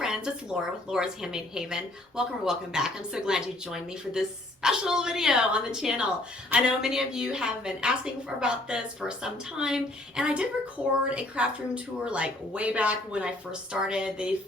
friends, it's Laura with Laura's Handmade Haven. Welcome or welcome back. I'm so glad you joined me for this special video on the channel. I know many of you have been asking about this for some time, and I did record a craft room tour like way back when I first started the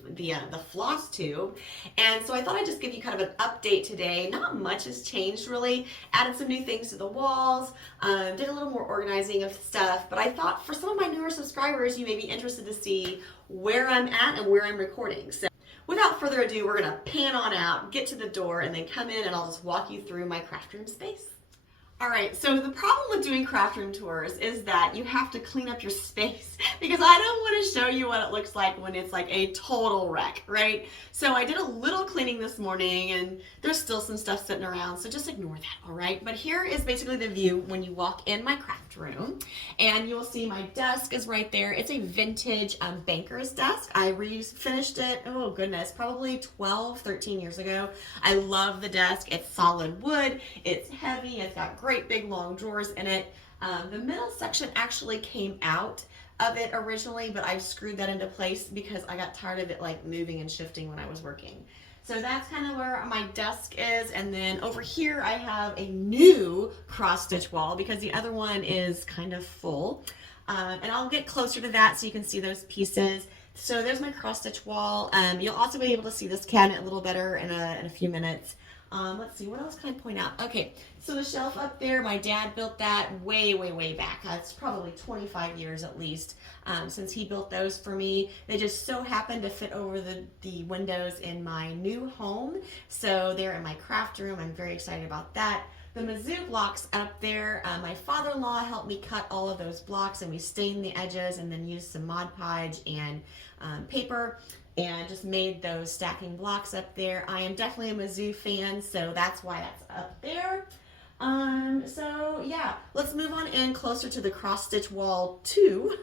floss tube, and so I thought I'd just give you kind of an update today. Not much has changed really. Added some new things to the walls, did a little more organizing of stuff, but I thought for some of my newer subscribers you may be interested to see where I'm at and where I'm recording. So without further ado, we're gonna pan on out, get to the door, and then come in and I'll just walk you through my craft room space. All right, so the problem with doing craft room tours is that you have to clean up your space because I don't want to show you what it looks like when it's like a total wreck, right? So I did a little cleaning this morning and there's still some stuff sitting around, so just ignore that, all right? But here is basically the view when you walk in my craft room, and you will see my desk is right there. It's a vintage banker's desk. I finished it, oh goodness, probably 12, 13 years ago. I love the desk. It's solid wood, it's heavy, it's got great big long drawers in it. The middle section actually came out of it originally, but I've screwed that into place because I got tired of it like moving and shifting when I was working. So that's kind of where my desk is, and then over here I have a new cross stitch wall because the other one is kind of full, and I'll get closer to that so you can see those pieces. So there's my cross stitch wall. You'll also be able to see this cabinet a little better in a few minutes. Let's see, what else can I point out? Okay, so the shelf up there, my dad built that way back. It's probably 25 years at least since he built those for me. They just so happened to fit over the windows in my new home. So they're in my craft room. I'm very excited about that. The Mizzou blocks up there, my father-in-law helped me cut all of those blocks, and we stained the edges and then used some Mod Podge and paper and just made those stacking blocks up there. I am definitely a Mizzou fan, so that's why that's up there. So yeah, let's move on in closer to the cross stitch wall too,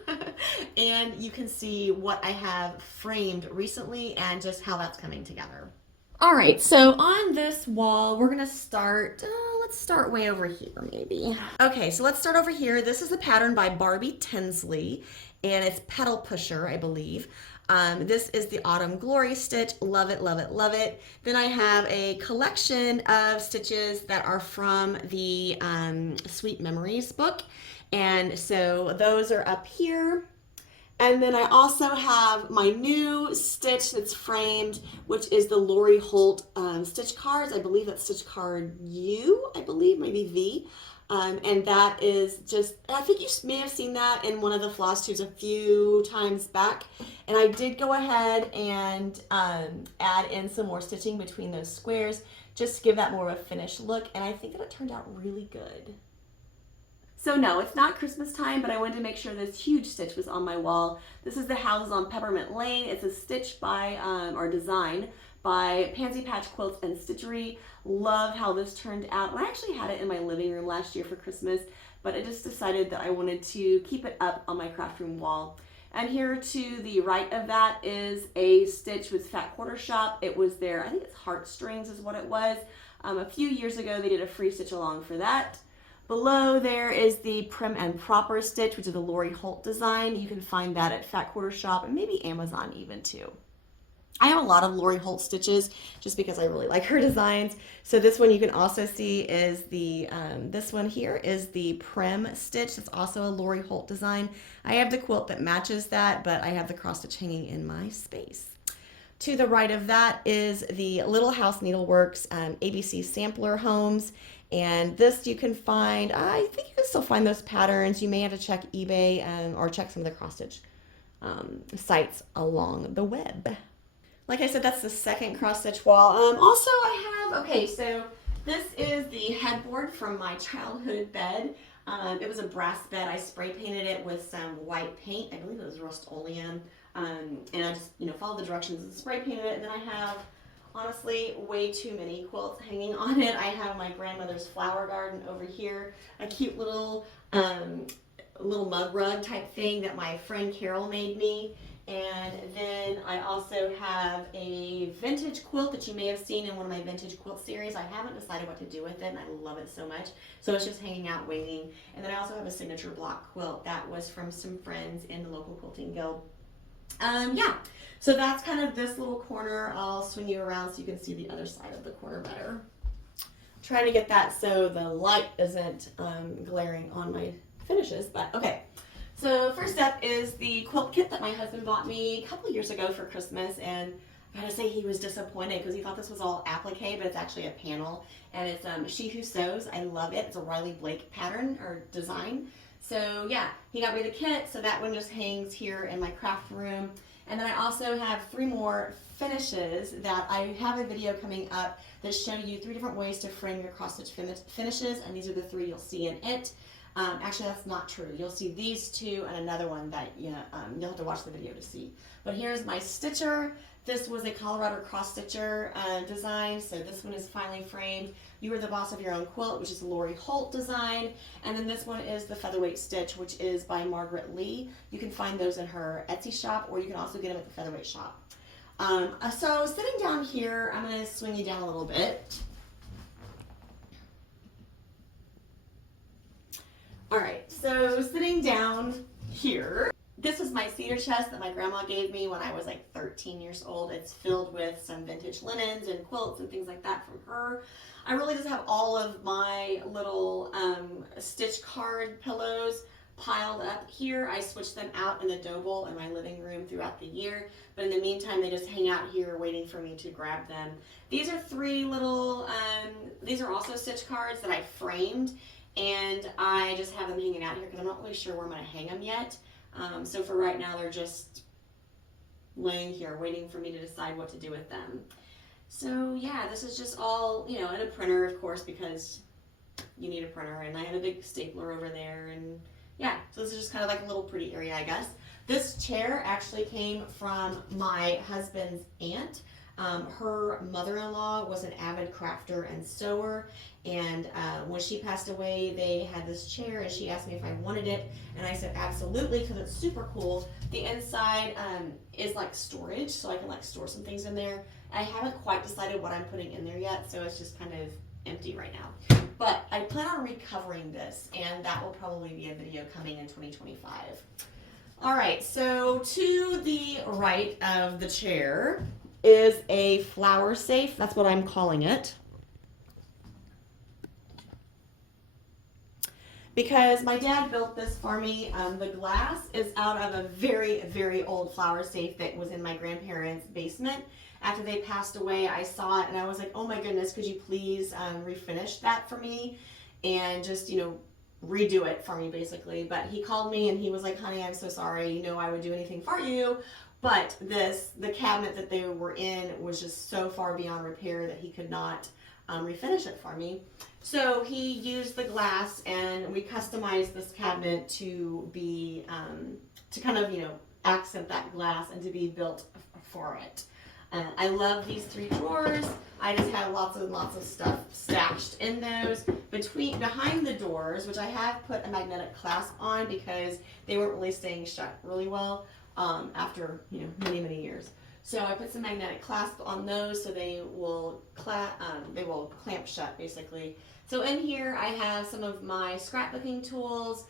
and you can see what I have framed recently and just how that's coming together. All right, so on this wall, we're gonna start, let's start way over here maybe. Okay, so let's start over here. This is a pattern by Barbie Tinsley, and it's Petal Pusher, I believe. This is the Autumn Glory stitch. Love it, love it, love it. Then I have a collection of stitches that are from the Sweet Memories book. And so those are up here. And then I also have my new stitch that's framed, which is the Lori Holt stitch cards. I believe that's stitch card U, I believe, maybe V. And that is just, I think you may have seen that in one of the floss tubes a few times back. And I did go ahead and add in some more stitching between those squares just to give that more of a finished look. And I think that it turned out really good. So no, it's not Christmas time, but I wanted to make sure this huge stitch was on my wall. This is the Houses on Peppermint Lane. It's a stitch by, or design by Pansy Patch Quilts and Stitchery. Love how this turned out. And I actually had it in my living room last year for Christmas, but I just decided that I wanted to keep it up on my craft room wall. And here to the right of that is a stitch with Fat Quarter Shop. It was their, I think it's Heartstrings is what it was. A few years ago, they did a free stitch along for that. Below there is the Prim and Proper stitch, which is the Lori Holt design. You can find that at Fat Quarter Shop and maybe Amazon even too. I have a lot of Lori Holt stitches just because I really like her designs. So this one you can also see is the, this one here is the Prim stitch. It's also a Lori Holt design. I have the quilt that matches that, but I have the cross stitch hanging in my space. To the right of that is the Little House Needleworks ABC Sampler Homes. And this you can find, I think you can still find those patterns. You may have to check eBay or check some of the cross stitch sites along the web. Like I said, that's the second cross stitch wall. Also I have, okay, so this is the headboard from my childhood bed. It was a brass bed. I spray painted it with some white paint. I believe it was Rust-Oleum. And I just, followed the directions and spray painted it. And then I have, honestly, way too many quilts hanging on it. I have my grandmother's flower garden over here, a cute little mug rug type thing that my friend Carol made me. And then I also have a vintage quilt that you may have seen in one of my vintage quilt series. I haven't decided what to do with it, and I love it so much. So it's just hanging out waiting. And then I also have a signature block quilt that was from some friends in the local quilting guild. Yeah, so that's kind of this little corner. I'll swing you around so you can see the other side of the corner better. Trying to get that so the light isn't glaring on my finishes, but okay. So first up is the quilt kit that my husband bought me a couple years ago for Christmas, and I gotta say he was disappointed because he thought this was all applique, but it's actually a panel, and it's She Who Sews. I love it. It's a Riley Blake pattern or design. So yeah, he got me the kit, so that one just hangs here in my craft room. And then I also have 3 more finishes that I have a video coming up that show you 3 different ways to frame your cross stitch finishes, and these are the 3 you'll see in it. Actually, that's not true. You'll see these 2 and another one that you'll have to watch the video to see. But here's my stitcher. This was a Colorado cross stitcher design, so this one is finally framed. You Are the Boss of Your Own Quilt, which is a Lori Holt design. And then this one is the Featherweight Stitch, which is by Margaret Lee. You can find those in her Etsy shop, or you can also get them at the Featherweight shop. So sitting down here, I'm going to swing you down a little bit. All right, so sitting down here, this is my cedar chest that my grandma gave me when I was like 13 years old. It's filled with some vintage linens and quilts and things like that from her. I really just have all of my little stitch card pillows piled up here. I switch them out in the dough bowl in my living room throughout the year, but in the meantime they just hang out here waiting for me to grab them. These are 3 little, these are also stitch cards that I framed, and I just have them hanging out here because I'm not really sure where I'm going to hang them yet. So for right now they're just laying here waiting for me to decide what to do with them. So yeah, this is just all, in a printer, of course, because you need a printer, and I have a big stapler over there, and yeah, so this is just kind of like a little pretty area, I guess. This chair actually came from my husband's aunt. Her mother-in-law was an avid crafter and sewer, and when she passed away, they had this chair, and she asked me if I wanted it, and I said absolutely, because it's super cool. The inside is like storage, so I can like store some things in there. I haven't quite decided what I'm putting in there yet, so it's just kind of empty right now. But I plan on recovering this, and that will probably be a video coming in 2025. All right, so to the right of the chair is a flower safe. That's what I'm calling it. Because my dad built this for me. The glass is out of a very, very old flower safe that was in my grandparents' basement. After they passed away, I saw it and I was like, oh my goodness, could you please refinish that for me and just, redo it for me, basically. But he called me and he was like, honey, I'm so sorry. I would do anything for you. But the cabinet that they were in was just so far beyond repair that he could not refinish it for me. So he used the glass, and we customized this cabinet to be, to kind of, accent that glass and to be built for it. I love these 3 drawers. I just had lots and lots of stuff stashed in those. Behind the doors, which I have put a magnetic clasp on because they weren't really staying shut really well after many, many years. So I put some magnetic clasp on those so they will clamp shut, basically. So in here I have some of my scrapbooking tools,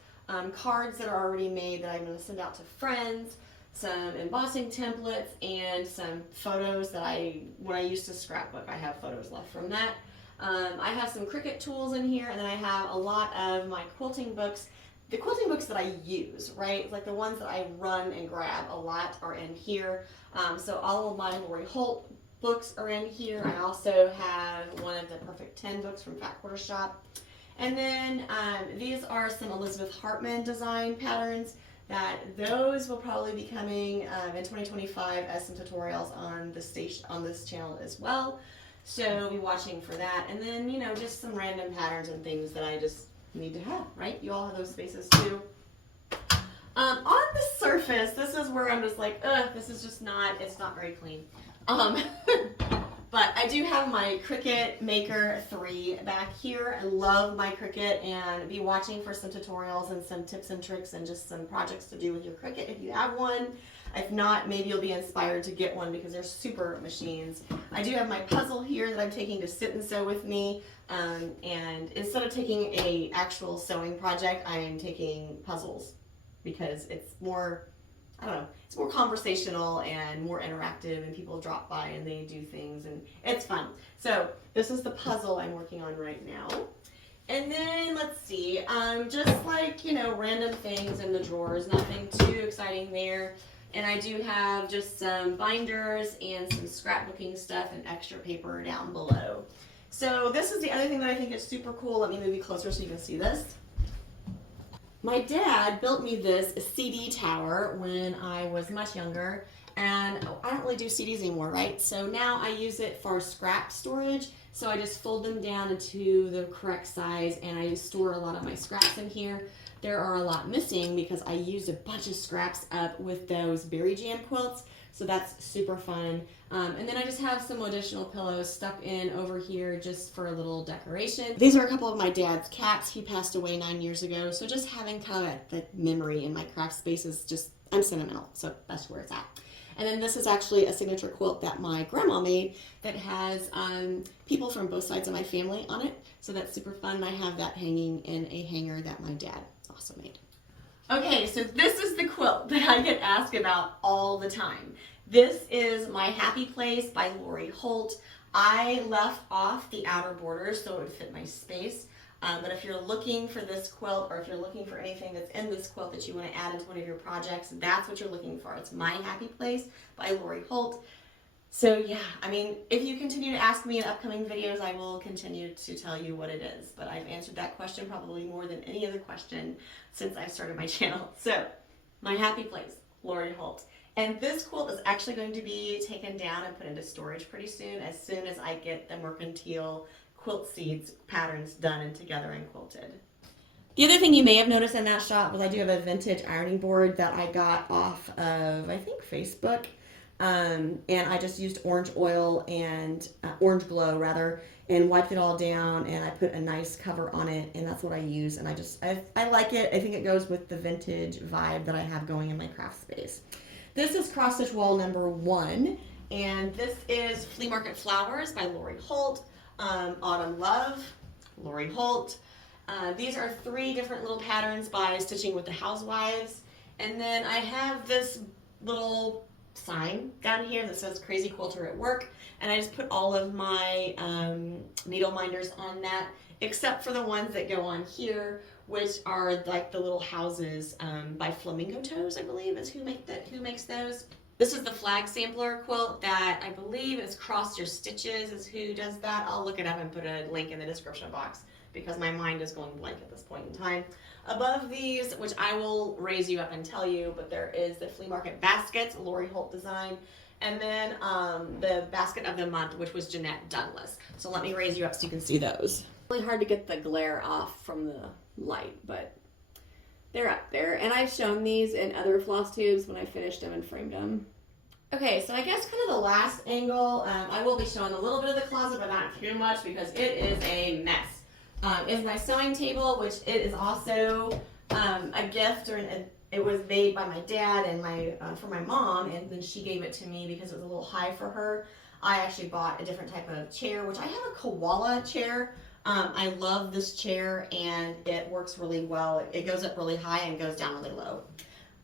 cards that are already made that I'm going to send out to friends, some embossing templates, and some photos that when I used to scrapbook, I have photos left from that. I have some Cricut tools in here, and then I have a lot of my quilting books. The quilting books that I use, right, like the ones that I run and grab a lot are in here. So all of my Lori Holt books are in here. I also have one of the Perfect 10 books from Fat Quarter Shop. And then these are some Elizabeth Hartman design patterns. Those will probably be coming in 2025 as some tutorials on this channel as well. So be watching for that. And then, just some random patterns and things that I just need to have, right? You all have those spaces too. On the surface, this is where I'm just like, this is just it's not very clean. But I do have my Cricut Maker 3 back here. I love my Cricut, and be watching for some tutorials and some tips and tricks and just some projects to do with your Cricut if you have one. If not, maybe you'll be inspired to get one because they're super machines. I do have my puzzle here that I'm taking to sit and sew with me. And instead of taking an actual sewing project, I am taking puzzles because it's more I don't know, it's more conversational and more interactive, and people drop by and they do things, and it's fun. So this is the puzzle I'm working on right now. And then let's see, just like, you know, random things in the drawers, nothing too exciting there. And I do have just some binders and some scrapbooking stuff and extra paper down below. So this is the other thing that I think is super cool. Let me move you closer so you can see this. My dad built me this CD tower when I was much younger, and I don't really do CDs anymore, right? So now I use it for scrap storage. So I just fold them down into the correct size, and I store a lot of my scraps in here. There are a lot missing because I used a bunch of scraps up with those berry jam quilts. So that's super fun. And then I just have some additional pillows stuck in over here just for a little decoration. These are a couple of my dad's cats. He passed away 9 years ago. So just having kind of the memory in my craft space is just, I'm sentimental. So that's where it's at. And then this is actually a signature quilt that my grandma made that has people from both sides of my family on it. So that's super fun. And I have that hanging in a hanger that my dad also made. Okay, so this is the quilt that I get asked about all the time. This is My Happy Place by Holt. I left off the outer borders so it would fit my space. But if you're looking for this quilt, or if you're looking for anything that's in this quilt that you want to add into one of your projects, that's what you're looking for. It's My Happy Place by Holt. So yeah, I mean, if you continue to ask me in upcoming videos, I will continue to tell you what it is. But I've answered that question probably more than any other question since I started my channel. So, My Happy Place, Holt. And this quilt is actually going to be taken down and put into storage pretty soon as I get the mercantile quilt seeds patterns done and together and quilted. The other thing you may have noticed in that shot was I do have a vintage ironing board that I got off of, I think, Facebook. And I just used orange oil and orange glow rather, and wiped it all down, and I put a nice cover on it, and that's what I use. And I like it. I think it goes with the vintage vibe that I have going in my craft space. This is cross stitch wall number 1, and this is Flea Market Flowers by Holt. Autumn Love, Holt. These are 3 different little patterns by Stitching with the Housewives. And then I have this little sign down here that says Crazy Quilter at Work, and I just put all of my needle minders on that, except for the ones that go on here, which are like the little houses by Flamingo Toes, I believe is who makes those. This is the flag sampler quilt that I believe is Cross Your Stitches is who does that. I'll look it up and put a link in the description box because my mind is going blank at this point in time. Above these, which I will raise you up and tell you, but there is the Flea Market Baskets, Holt design, and then the Basket of the Month, which was Jeanette Douglas. So let me raise you up so you can see those. Really hard to get the glare off from the light, but they're up there. And I've shown these in other floss tubes when I finished them and framed them. Okay, so I guess kind of the last angle, I will be showing a little bit of the closet, but not too much because it is a mess. Is my sewing table, which it is also a gift, it was made by my dad and for my mom, and then she gave it to me because it was a little high for her. I actually bought a different type of chair, which I have a koala chair. I love this chair and it works really well. It goes up really high and goes down really low.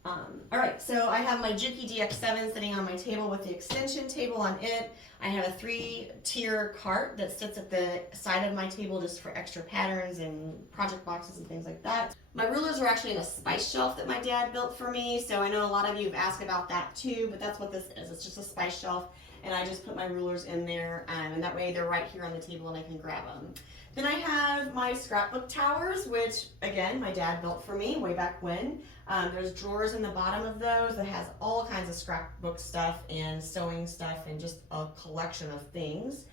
All right, so I have my Juki DX7 sitting on my table with the extension table on it. I have a 3-tier cart that sits at the side of my table just for extra patterns and project boxes and things like that. My rulers are actually in a spice shelf that my dad built for me, so I know a lot of you have asked about that too, but that's what this is. It's just a spice shelf, and I just put my rulers in there, and that way they're right here on the table and I can grab them. Then I have my scrapbook towers, which again, my dad built for me way back when. There's drawers in the bottom of those that has all kinds of scrapbook stuff and sewing stuff and just a collection of things.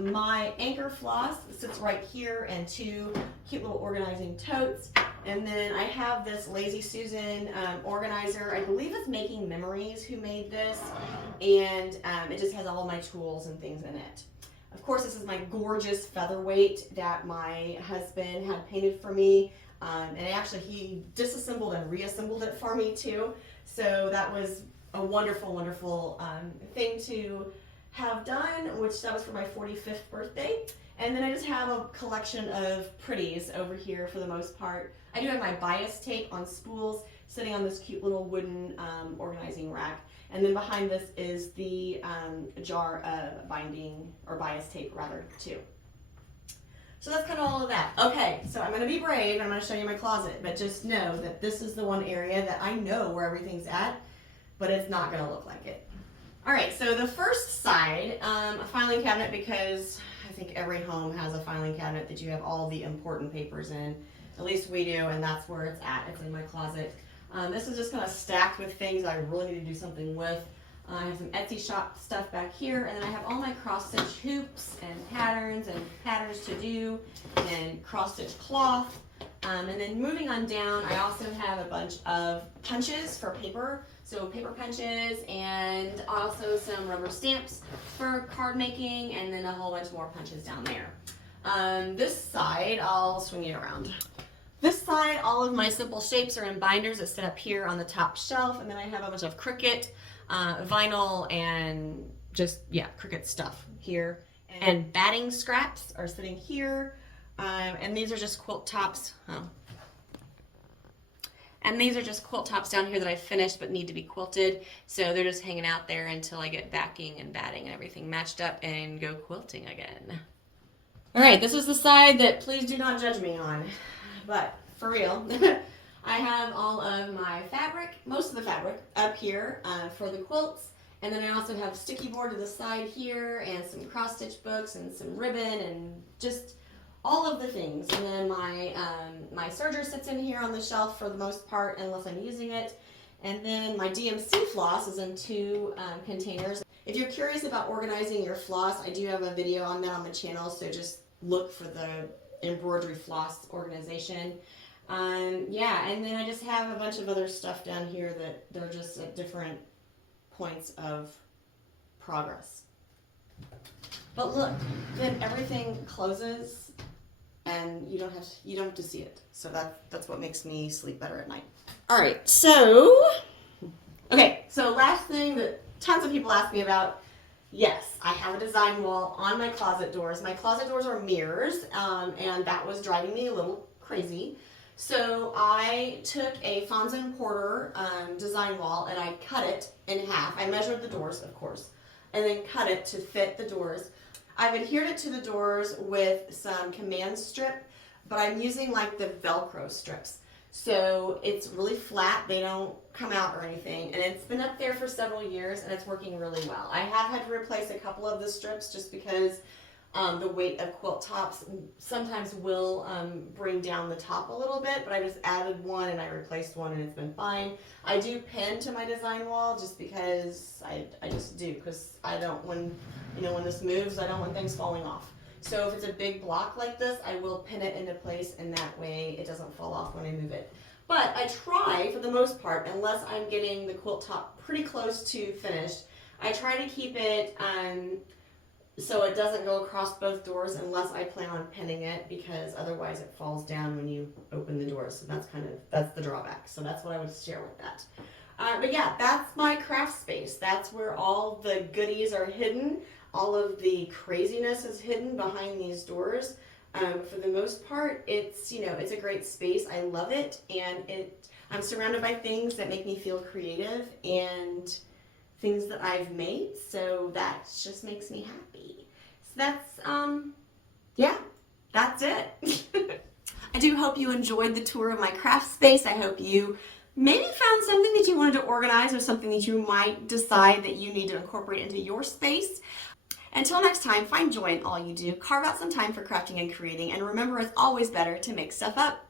My anchor floss sits right here and 2 cute little organizing totes. And then I have this Lazy Susan organizer. I believe it's Making Memories who made this. And it just has all my tools and things in it. Of course, this is my gorgeous Featherweight that my husband had painted for me. And actually he disassembled and reassembled it for me too. So that was a wonderful, wonderful thing to have done, which that was for my 45th birthday. And then I just have a collection of pretties over here for the most part. I do have my bias tape on spools sitting on this cute little wooden organizing rack. And then behind this is the jar of binding, or bias tape rather, too. So that's kind of all of that. Okay, so I'm going to be brave and I'm going to show you my closet, but just know that this is the one area that I know where everything's at, but it's not going to look like it. All right, so the first side, a filing cabinet, because I think every home has a filing cabinet that you have all the important papers in. At least we do, and that's where it's at. It's in my closet. This is just kind of stacked with things I really need to do something with. I have some Etsy shop stuff back here, and then I have all my cross-stitch hoops and patterns to do, and cross-stitch cloth. And then moving on down, I also have a bunch of punches for paper. So paper punches, and also some rubber stamps for card making, and then a whole bunch more punches down there. This side, I'll swing you around. This side, all of my simple shapes are in binders that sit up here on the top shelf, and then I have a bunch of Cricut, vinyl, and just, yeah, Cricut stuff here. And batting scraps are sitting here, and these are just quilt tops. And these are just quilt tops down here that I finished but need to be quilted. So they're just hanging out there until I get backing and batting and everything matched up and go quilting again. All right, this is the side that please do not judge me on. But for real, I have all of my fabric, most of the fabric, up here for the quilts. And then I also have sticky board to the side here, and some cross-stitch books and some ribbon and just all of the things. And then my serger sits in here on the shelf for the most part, unless I'm using it. And then my DMC floss is in two containers. If you're curious about organizing your floss, I do have a video on that on the channel, so just look for the embroidery floss organization. Yeah, and then I just have a bunch of other stuff down here that they're just at different points of progress. But look, then everything closes and you don't have to see it. So that's what makes me sleep better at night. All right, so last thing that tons of people ask me about. Yes, I have a design wall on my closet doors. My closet doors are mirrors, and that was driving me a little crazy. So I took a Fonz & Porter design wall and I cut it in half. I measured the doors, of course, and then cut it to fit the doors. I've adhered it to the doors with some command strip, but I'm using like the Velcro strips. So it's really flat, they don't come out or anything, and it's been up there for several years and it's working really well. I have had to replace a couple of the strips just because the weight of quilt tops sometimes will bring down the top a little bit, but I just added one and I replaced one and it's been fine. I do pin to my design wall just because I just do, because I don't, when this moves, I don't want things falling off. So if it's a big block like this, I will pin it into place, and that way it doesn't fall off when I move it. But I try, for the most part, unless I'm getting the quilt top pretty close to finished, I try to keep it so it doesn't go across both doors unless I plan on pinning it, because otherwise it falls down when you open the doors. So that's the drawback. So that's what I would share with that. But yeah, that's my craft space. That's where all the goodies are hidden. All of the craziness is hidden behind these doors. For the most part, it's a great space. I love it, and I'm surrounded by things that make me feel creative and things that I've made. So that just makes me happy. So that's it. I do hope you enjoyed the tour of my craft space. I hope you maybe found something that you wanted to organize, or something that you might decide that you need to incorporate into your space. Until next time, find joy in all you do, carve out some time for crafting and creating, and remember, it's always better to make stuff up.